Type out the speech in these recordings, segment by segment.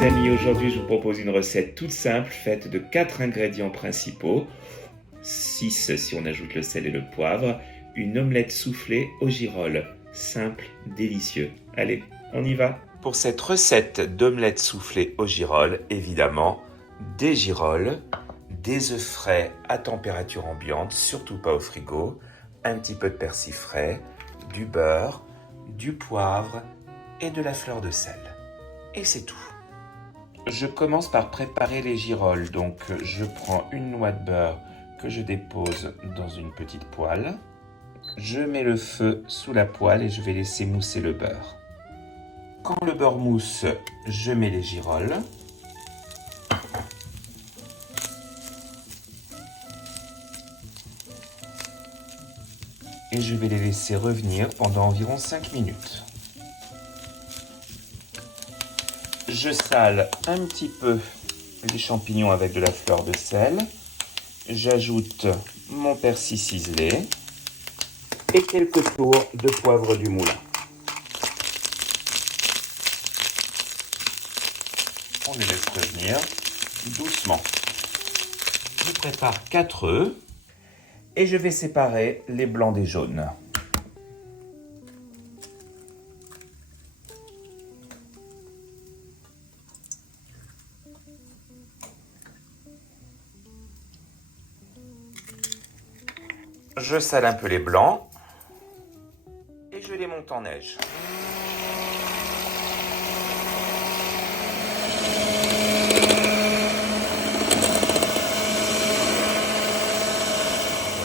les amis, aujourd'hui je vous propose une recette toute simple faite de 4 ingrédients principaux, 6 si on ajoute le sel et le poivre, une omelette soufflée aux girolles, simple, délicieux. Allez, on y va. Pour cette recette d'omelette soufflée aux girolles, évidemment, des girolles, des œufs frais à température ambiante, surtout pas au frigo, un petit peu de persil frais, du beurre, du poivre et de la fleur de sel. Et c'est tout. Je commence par préparer les girolles. Donc je prends une noix de beurre que je dépose dans une petite poêle. Je mets le feu sous la poêle et je vais laisser mousser le beurre. Quand le beurre mousse, je mets les girolles. Et je vais les laisser revenir pendant environ 5 minutes. Je sale un petit peu les champignons avec de la fleur de sel. J'ajoute mon persil ciselé et quelques tours de poivre du moulin. On les laisse revenir doucement. Je prépare 4 œufs et je vais séparer les blancs des jaunes. Je sale un peu les blancs et je les monte en neige.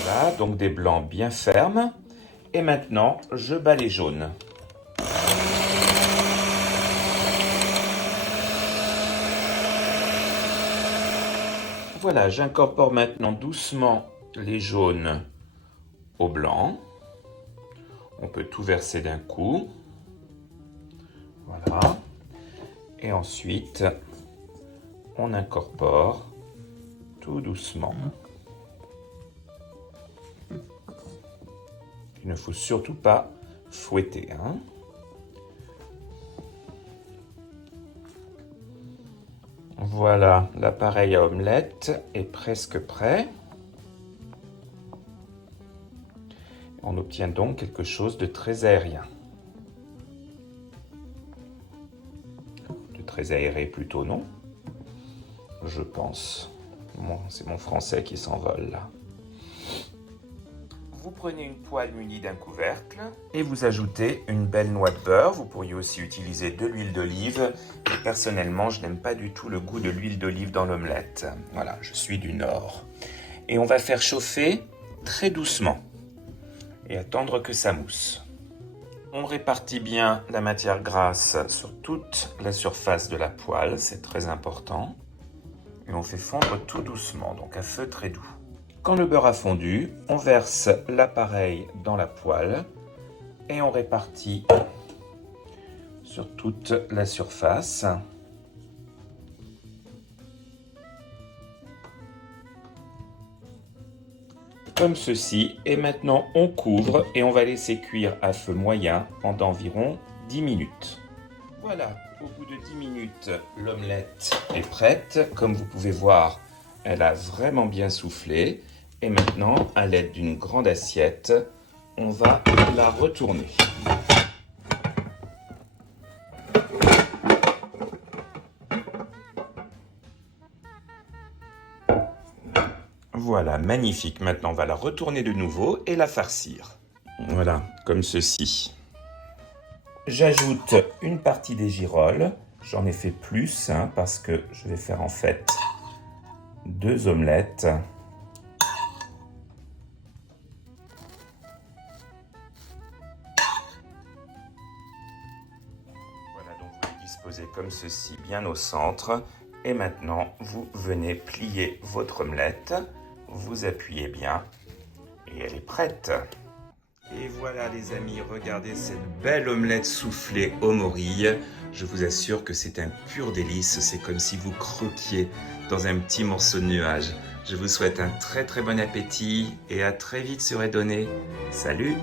Voilà, donc des blancs bien fermes. Et maintenant, je bats les jaunes. Voilà, j'incorpore maintenant doucement les jaunes au blanc. On peut tout verser d'un coup. Voilà. Et ensuite, on incorpore tout doucement. Il ne faut surtout pas fouetter, hein. Voilà, l'appareil à omelette est presque prêt. On obtient donc quelque chose de très aérien. De très aéré plutôt, non? Je pense. Bon, c'est mon français qui s'envole là. Vous prenez une poêle munie d'un couvercle et vous ajoutez une belle noix de beurre. Vous pourriez aussi utiliser de l'huile d'olive. Mais personnellement, je n'aime pas du tout le goût de l'huile d'olive dans l'omelette. Voilà, je suis du Nord. Et on va faire chauffer très doucement et attendre que ça mousse. On répartit bien la matière grasse sur toute la surface de la poêle, c'est très important. Et on fait fondre tout doucement, donc à feu très doux. Quand le beurre a fondu, on verse l'appareil dans la poêle et on répartit sur toute la surface. Comme ceci, et maintenant on couvre et on va laisser cuire à feu moyen pendant environ 10 minutes. Voilà, au bout de 10 minutes, l'omelette est prête. Comme vous pouvez voir, elle a vraiment bien soufflé. Et maintenant, à l'aide d'une grande assiette, on va la retourner. Voilà, magnifique. Maintenant, on va la retourner de nouveau et la farcir. Voilà, comme ceci. J'ajoute une partie des girolles. J'en ai fait plus, parce que je vais faire en fait 2 omelettes. Voilà, donc vous les disposez comme ceci, bien au centre. Et maintenant, vous venez plier votre omelette. Vous appuyez bien et elle est prête. Et voilà les amis, regardez cette belle omelette soufflée aux morilles. Je vous assure que c'est un pur délice, c'est comme si vous croquiez dans un petit morceau de nuage. Je vous souhaite un très très bon appétit et à très vite sur Edonné. Salut!